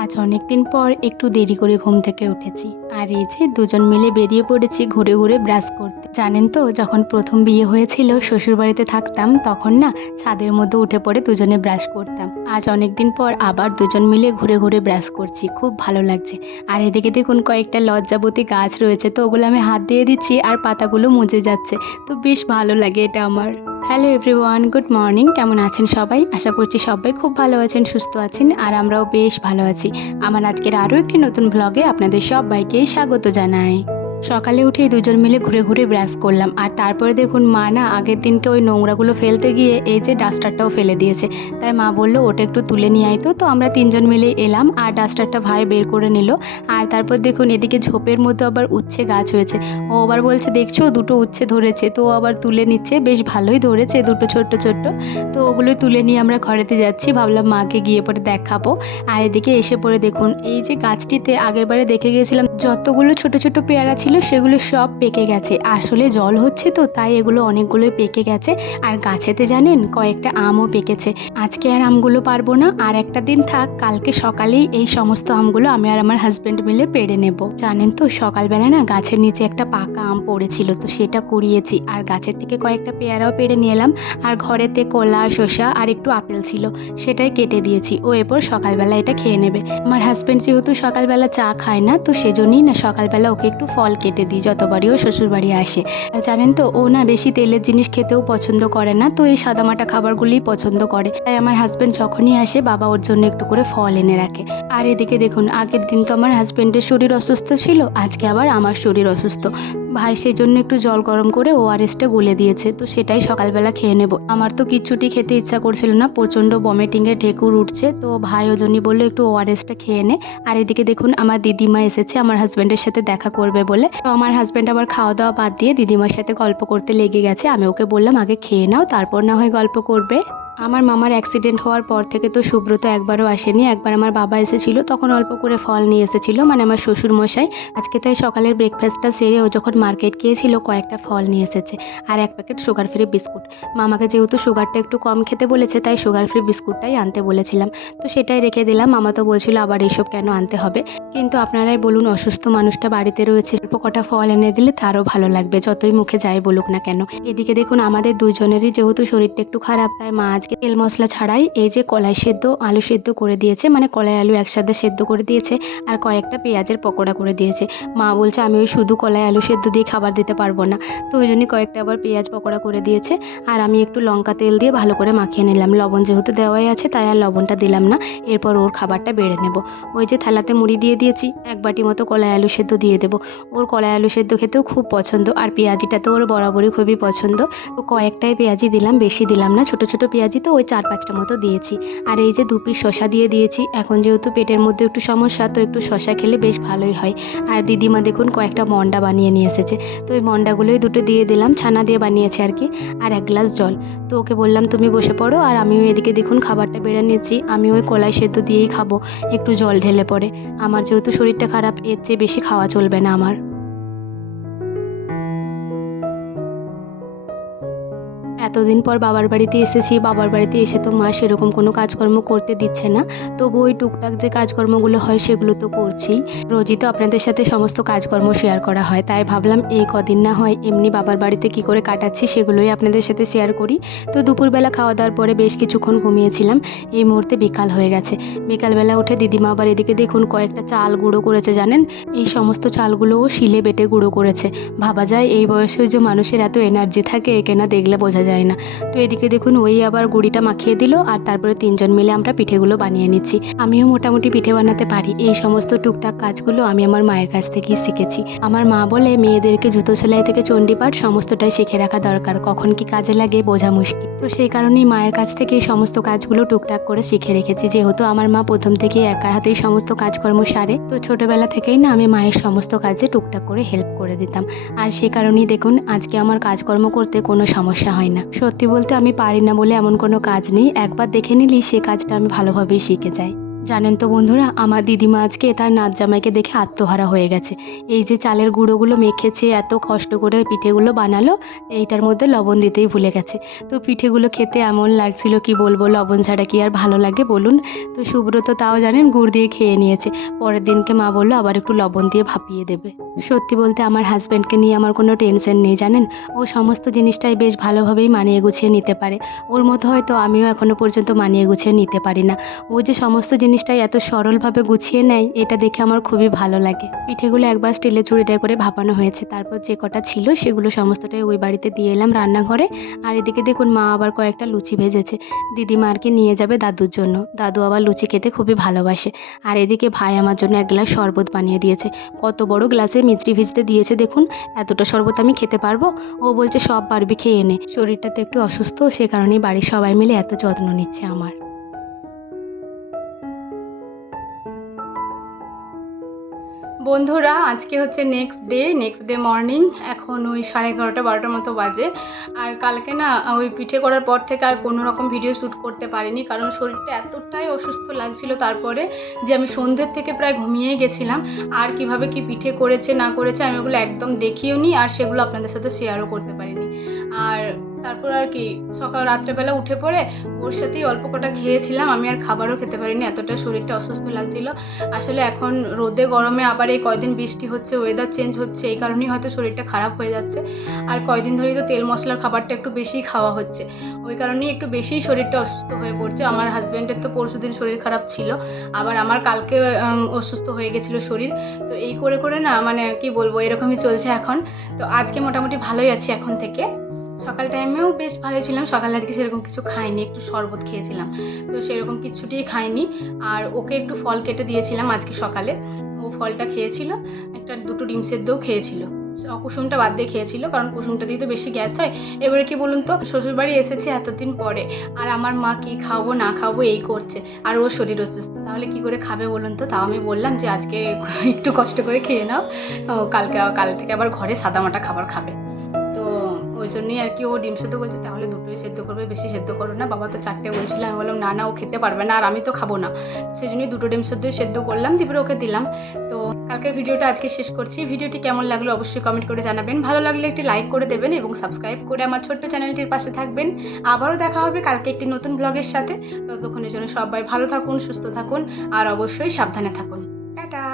আজ অনেক দিন পর একটু দেরি করে ঘুম থেকে উঠেছি। আর এই যে দুজন মিলে বেরিয়ে পড়েছি ঘুরে ঘুরে ব্রাশ করতে। জানেন তো, যখন প্রথম বিয়ে হয়েছিল, শ্বশুরবাড়িতে থাকতাম, তখন না ছাদের মধ্যে উঠে পড়ে দুজনে ব্রাশ করতাম। আজ অনেক দিন পর আবার দুজন মিলে ঘুরে ঘুরে ব্রাশ করছি, খুব ভালো লাগছে। আর এদিকে দেখুন, কয়েকটা লজ্জাবতী গাছ রয়েছে, তো ওগুলো আমি হাত দিয়ে দিচ্ছি আর পাতাগুলো মুজে যাচ্ছে। তো বেশ ভালো লাগে এটা আমার। Hello everyone, good morning. কেমন আছেন সবাই? আশা করছি সবাই খুব ভালো আছেন, সুস্থ আছেন, আর আমরাও বেশ ভালো আছি। আমার আজকের আরও একটি নতুন ব্লগে আপনাদের সবাইকে স্বাগত জানাই। সকালে উঠেই দুজন মিলে ঘুরে ঘুরে ব্রাশ করলাম। আর তারপরে দেখুন মা না আগের দিনকে ওই নোংরাগুলো ফেলতে গিয়ে এই যে ডাস্টারটাও ফেলে দিয়েছে। তাই মা বলল, ওটা একটু তুলে নিয়ে আইতো তো। আমরা তিনজন মিলে এলাম আর ডাস্টারটা ভাই বের করে নিল। আর তারপর দেখুন এদিকে ঝোপের মধ্যে আবার উচ্ছে গাছ হয়েছে। ও আবার বলছে, দেখছ, দুটো উচ্ছে ধরেছে। তো আবার তুলে নিচ্ছে। বেশ ভালোই ধরেছে, দুটো ছোট্ট ছোট্ট। তো ওগুলো তুলে নিয়ে আমরা ঘরেতে যাচ্ছি। ভাবলাম মাকে গিয়ে পরে দেখাবো। আর এদিকে এসে পরে দেখুন, এই যে গাছটিতে আগের বারে দেখে গিয়েছিলাম, যতগুলো ছোট ছোট পেয়ারা ছিল সেগুলো সব পেকে গেছে। আসলে জল হচ্ছে তো, তাই এগুলো অনেকগুলোই পেকে গেছে। আর গাছেতে জানেন, কয়েকটা আমও পেকেছে। আজকে আর আমগুলো পারব না, আর একটা দিন থাক, কালকে সকালেই এই সমস্ত আমগুলো আমি আর আমার হাজব্যান্ড মিলে পেড়ে নেব। জানেন তো, সকালবেলা না গাছের নিচে একটা পাকা আম পড়েছিল, তো সেটা কুড়িয়েছি। আর গাছের থেকে কয়েকটা পেয়ারাও পেড়ে এলাম আর ঘরেতে কলা, শসা আর একটু আপেল ছিল, সেটাই কেটে দিয়েছি। ও এরপর সকালবেলা এটা খেয়ে নেবে। আমার হাজব্যান্ড যেহেতু সকালবেলা চা খায় না, তো সেজন্যই না সকালবেলা ওকে একটু ফল কেটে দিই, যতবারই ও শ্বশুরবাড়ি আসে। জানেন তো, ও না বেশি তেলের জিনিস খেতেও পছন্দ করে না, তো এই সাদামাটা খাবারগুলিই পছন্দ করে। তাই আমার হাজব্যান্ড যখনই আসে, বাবা ওর জন্য একটু করে ফল এনে রাখে। আর এদিকে দেখুন, আগের দিন তো আমার হাজব্যান্ডের শরীর অসুস্থ ছিল, আজকে আবার আমার শরীর অসুস্থ। ভাই সেই জন্য একটু জল গরম করে ওআরএসটা গুলে দিয়েছে, তো সেটাই সকালবেলা খেয়ে নেব। আমার তো কিচ্ছুটি খেতে ইচ্ছা করছিল না, প্রচণ্ড বমিটিংয়ে ঢেকুর উঠছে, তো ভাই ওজনই বলল একটু ওআরএসটা খেয়ে নে। আর এদিকে দেখুন, আমার দিদিমা এসেছে, আমার হাজব্যান্ডের সাথে দেখা করবে বলে। তো আমার হাজব্যান্ড আবার খাওয়া দাওয়া বাদ দিয়ে দিদিমার সাথে গল্প করতে লেগে গেছে, আমি ওকে বললাম, আগে খেয়ে নাও, তারপর না হয় গল্প করবে। আমার মামার অ্যাক্সিডেন্ট হওয়ার পর থেকে তো সুব্রত একবারও আসেনি। একবার আমার বাবা এসেছিল, তখন অল্প করে ফল নিয়ে এসেছিল মানে আমার শ্বশুর মশাই আজকে তাই সকালের ব্রেকফাস্টটা সেরে ও যখন মার্কেট গিয়েছিল, কয়েকটা ফল নিয়ে এসেছে, আর এক প্যাকেট সুগার ফ্রি বিস্কুট মামাকে যেহেতু সুগারটা একটু কম খেতে বলেছে, তাই সুগার ফ্রি বিস্কুটটাই আনতে বলেছিলাম। তো সেটাই রেখে দিলাম, মামা তো বলছিল আবার এইসব কেন আনতে হবে? কিন্তু আপনারাই বলুন, অসুস্থ মানুষটা বাড়িতে রয়েছে, অল্প কটা ফল এনে দিলে তারও ভালো লাগবে, যতই মুখে যাই বলুক না কেন। এদিকে দেখুন, আমাদের দুজনেরই যেহেতু শরীরটা একটু খারাপ, তাই মা আজকে তেল মশলা ছাড়াই এই যে কলাই সেদ্ধ, আলু সেদ্ধ করে দিয়েছে। মানে কলাই, আলু একসাথে সেদ্ধ করে দিয়েছে আর কয়েকটা পেঁয়াজের পকোড়া করে দিয়েছে। মা বলছে, আমি ওই শুধু কলাই, আলু সেদ্ধ দিয়ে খাবার দিতে পারব না। তো ওই জন্যই কয়েকটা আবার পেঁয়াজ পকোড়া করে দিয়েছে। আর আমি একটু লঙ্কা তেল দিয়ে ভালো করে মাখিয়ে নিলাম। লবণ যেহেতু দেওয়াই আছে, তাই আর লবণটা দিলাম না। এরপর ওর খাবারটা বেড়ে নেব। ওই যে থালাতে মুড়ি দিয়ে দিয়েছি, এক বাটি মতো কলাই, আলু সেদ্ধ দিয়ে দেবো। ওর কলাই, আলু সেদ্ধ খেতেও খুব পছন্দ। আর পেঁয়াজিটা তো ওর বরাবরই খুবই পছন্দ। তো কয়েকটাই পেঁয়াজি দিলাম, বেশি দিলাম না, ছোটো ছোটো পেঁয়াজি তো ওই চার পাঁচটা মতো দিয়েছি। আর এই যে দু পিস শশা দিয়ে দিয়েছি, এখন যেহেতু পেটের মধ্যে একটু সমস্যা, তো একটু শশা খেলে বেশ ভালোই হয়। আর দিদিমা দেখুন কয়েকটা মন্ডা বানিয়ে নিয়ে এসেছে। তো ওই মন্ডাগুলোই দুটো দিয়ে দিলাম, ছানা দিয়ে বানিয়েছে আর কি, আর এক গ্লাস জল। তো ওকে বললাম, তুমি বসে পড়ো আর আমিও এদিকে দেখুন খাবারটা বেড়ে নিচ্ছি আমি ওই কলাই সেদ্ধ দিয়েই খাব, একটু জল ঢেলে পড়ে। আমার যেহেতু শরীরটা খারাপ, এর চেয়ে বেশি খাওয়া চলবে না আমার। এতদিন পর বাবার বাড়িতে এসেছি, বাবার বাড়িতে এসে তো মা সেরকম কোনো কাজকর্ম করতে দিচ্ছে না। তবু ওই টুকটাক যে কাজকর্মগুলো হয় সেগুলো তো করছি। রোজই তো আপনাদের সাথে সমস্ত কাজকর্ম শেয়ার করা হয়। তাই ভাবলাম এই কদিন না হয় এমনি বাবার বাড়িতে কি করে কাটাচ্ছি সেগুলোই আপনাদের সাথে শেয়ার করি। তো দুপুরবেলা খাওয়া দাওয়ার পরে বেশ কিছুক্ষণ ঘুমিয়েছিলাম। এই মুহূর্তে বিকাল হয়ে গেছে। বিকালবেলা উঠে দিদিমা আবার এদিকে দেখুন কয়েকটা চাল গুঁড়ো করেছে, জানেন? এই সমস্ত চালগুলোও শিলে বেটে গুঁড়ো করেছে। ভাবা যায় এই বয়সে যে মানুষের এত এনার্জি থাকে, একে না দেখলে বোঝা যায় না। তো এদিকে দেখুন, ওই আবার গুঁড়িটা মাখিয়ে দিল আর তারপরে তিনজন মিলে আমরা পিঠেগুলো বানিয়ে নিচ্ছি। আমিও মোটামুটি পিঠে বানাতে পারি। এই সমস্ত টুকটাক কাজগুলো আমি আমার মায়ের কাছ থেকেই শিখেছি। আমার মা বলে, মেয়েদেরকে জুতো সেলাই থেকে চণ্ডীপাঠ সমস্তটাই শিখে রাখা দরকার। কখন কি কাজে লাগে বোঝা মুশকিল। তো সেই কারণেই মায়ের কাছ থেকে এই সমস্ত কাজগুলো টুকটাক করে শিখে রেখেছি। যেহেতু আমার মা প্রথম থেকেই একা হাতেই সমস্ত কাজকর্ম সারে, তো ছোটোবেলা থেকেই না আমি মায়ের সমস্ত কাজে টুকটাক করে হেল্প করে দিতাম। আর সে কারণেই দেখুন, আজকে আমার কাজকর্ম করতে কোনো সমস্যা হয় না। সত্যি বলতে আমি পারি না বলে এমন কোনো কাজ নেই। একবার দেখে নিলেই সে কাজটা আমি ভালোভাবেই শিখে যাই। জানেন তো বন্ধুরা, আমার দিদিমা আজকে তার নাচ জামাইকে দেখে আত্মহারা হয়ে গেছে। এই যে চালের গুঁড়োগুলো মেখেছে, এত কষ্ট করে পিঠেগুলো বানালো, এইটার মধ্যে লবণ দিতেই ভুলে গেছে। তো পিঠেগুলো খেতে এমন লাগছিল কি বলব, লবণ ছাড়া কি আর ভালো লাগে বলুন? তো সুব্রত তাও জানেন গুড় দিয়ে খেয়ে নিয়েছে। পরের দিনকে মা বলল, আবার একটু লবণ দিয়ে ভাপিয়ে দেবে। সত্যি বলতে আমার হাজব্যান্ডকে নিয়ে আমার কোনো টেনশন নেই, জানেন? ও সমস্ত জিনিসটাই বেশ ভালোভাবেই মানিয়ে গুছিয়ে নিতে পারে। ওর মতো হয়তো আমিও এখনও পর্যন্ত মানিয়ে গুছিয়ে নিতে পারি না। ও যে সমস্ত জিনিসটাই এত সরলভাবে গুছিয়ে নেয়, এটা দেখে আমার খুবই ভালো লাগে। পিঠেগুলো একবার স্টিলের ঝুড়িটায় করে ভাপানো হয়েছে। তারপর যে কটা ছিল সেগুলো সমস্তটাই ওই বাড়িতে দিয়ে এলাম রান্নাঘরে। আর এদিকে দেখুন মা আবার কয়েকটা লুচি ভেজেছে। দিদিমারকে নিয়ে যাবে দাদুর জন্য। দাদু আবার লুচি খেতে খুবই ভালোবাসে। আর এদিকে ভাই আমার জন্য এক গ্লাস শরবত বানিয়ে দিয়েছে। কত বড় গ্লাসে মিষ্টি ভিজতে দিয়েছে দেখুন, এতটা শরবত আমি খেতে পারব? ও বলছে সব পারবি, খেয়ে নে। শরীরটা তো একটু অসুস্থ, সে কারণেই বাড়ির সবাই মিলে এত যত্ন নিচ্ছে আমার। বন্ধুরা, আজকে হচ্ছে next day next day morning এখন ওই সাড়ে এগারোটা বারোটার মতো বাজে। আর কালকে না, ওই পিঠে করার পর থেকে আর কোনো রকম ভিডিও শ্যুট করতে পারিনি, কারণ শরীরটা এতটাই অসুস্থ লাগছিল তারপরে যে আমি সন্ধ্যের থেকে প্রায় ঘুমিয়ে গেছিলাম। আর কীভাবে কি পিঠে করেছে, না করেছে, আমি ওগুলো একদম দেখিও নি আর সেগুলো আপনাদের সাথে শেয়ারও করতে পারিনি। তারপর আর কি, সকাল রাত্রেবেলা উঠে পড়ে ওর সাথেই অল্প কটা খেয়েছিলাম, আমি আর খাবারও খেতে পারিনি, এতটা শরীরটা অসুস্থ লাগছিল। আসলে এখন রোদে গরমে আবার এই কয়দিন বৃষ্টি হচ্ছে ওয়েদার চেঞ্জ হচ্ছে, এই কারণেই হয়তো শরীরটা খারাপ হয়ে যাচ্ছে। আর কয়দিন ধরেই তো তেল মশলার খাবারটা একটু বেশি খাওয়া হচ্ছে। ওই কারণেই একটু বেশিই শরীরটা অসুস্থ হয়ে পড়ছে। আমার হাজব্যান্ডের তো পরশু দিন শরীর খারাপ ছিল, আবার আমার কালকে অসুস্থ হয়ে গেছিল শরীর। তো এই করে করে না মানে কি বলব, এরকমই চলছে এখন। তো আজকে মোটামুটি ভালোই আছি এখন থেকে। সকাল টাইমেও বেশ ভালো ছিলাম। সকালে আজকে সেরকম কিছু খাইনি, একটু শরবত খেয়েছিলাম। তো সেরকম কিছুটিই খাইনি। আর ওকে একটু ফল কেটে দিয়েছিলাম আজকে সকালে। ও ফলটা খেয়েছিল, একটা দুটো ডিম সেদ্ধও খেয়েছিল। কুসুমটা বাদ দিয়ে খেয়েছিল, কারণ কুসুমটা দিয়ে তো বেশি গ্যাস হয়। এবারে কি বলুন তো, শ্বশুরবাড়ি এসেছে এতদিন পরে। আর আমার মা কি খাব না খাব এই করছে। আর ওর শরীর অসুস্থ। তাহলে কি করে খাবে বলুন তো? তাও আমি বললাম যে, আজকে একটু কষ্ট করে খেয়ে নাও। কালকে, কাল থেকে আবার ঘরে সাদামাটা খাবার খাবে। ওই জন্যই আর কি ও ডিম সেদ্ধ বলছে তাহলে দুটোই সেদ্ধ করবে, বেশি সেদ্ধ করো না। বাবা তো চারটে বলছিল, আমি বললাম, না না, ও খেতে পারবে না, আর আমি তো খাব না। সেই জন্যই দুটো ডিম সেদ্ধই সেদ্ধ করলাম, তারপরে ওকে দিলাম। তো কালকের ভিডিওটা আজকে শেষ করছি। ভিডিওটি কেমন লাগল অবশ্যই কমেন্ট করে জানাবেন। ভালো লাগলে একটি লাইক করে দেবেন এবং সাবস্ক্রাইব করে আমার ছোট্ট চ্যানেলটির পাশে থাকবেন। আবারও দেখা হবে কালকে একটি নতুন ব্লগের সাথে। ততক্ষণের জন্য সবাই ভালো থাকুন, সুস্থ থাকুন, আর অবশ্যই সাবধানে থাকুন। টাটা!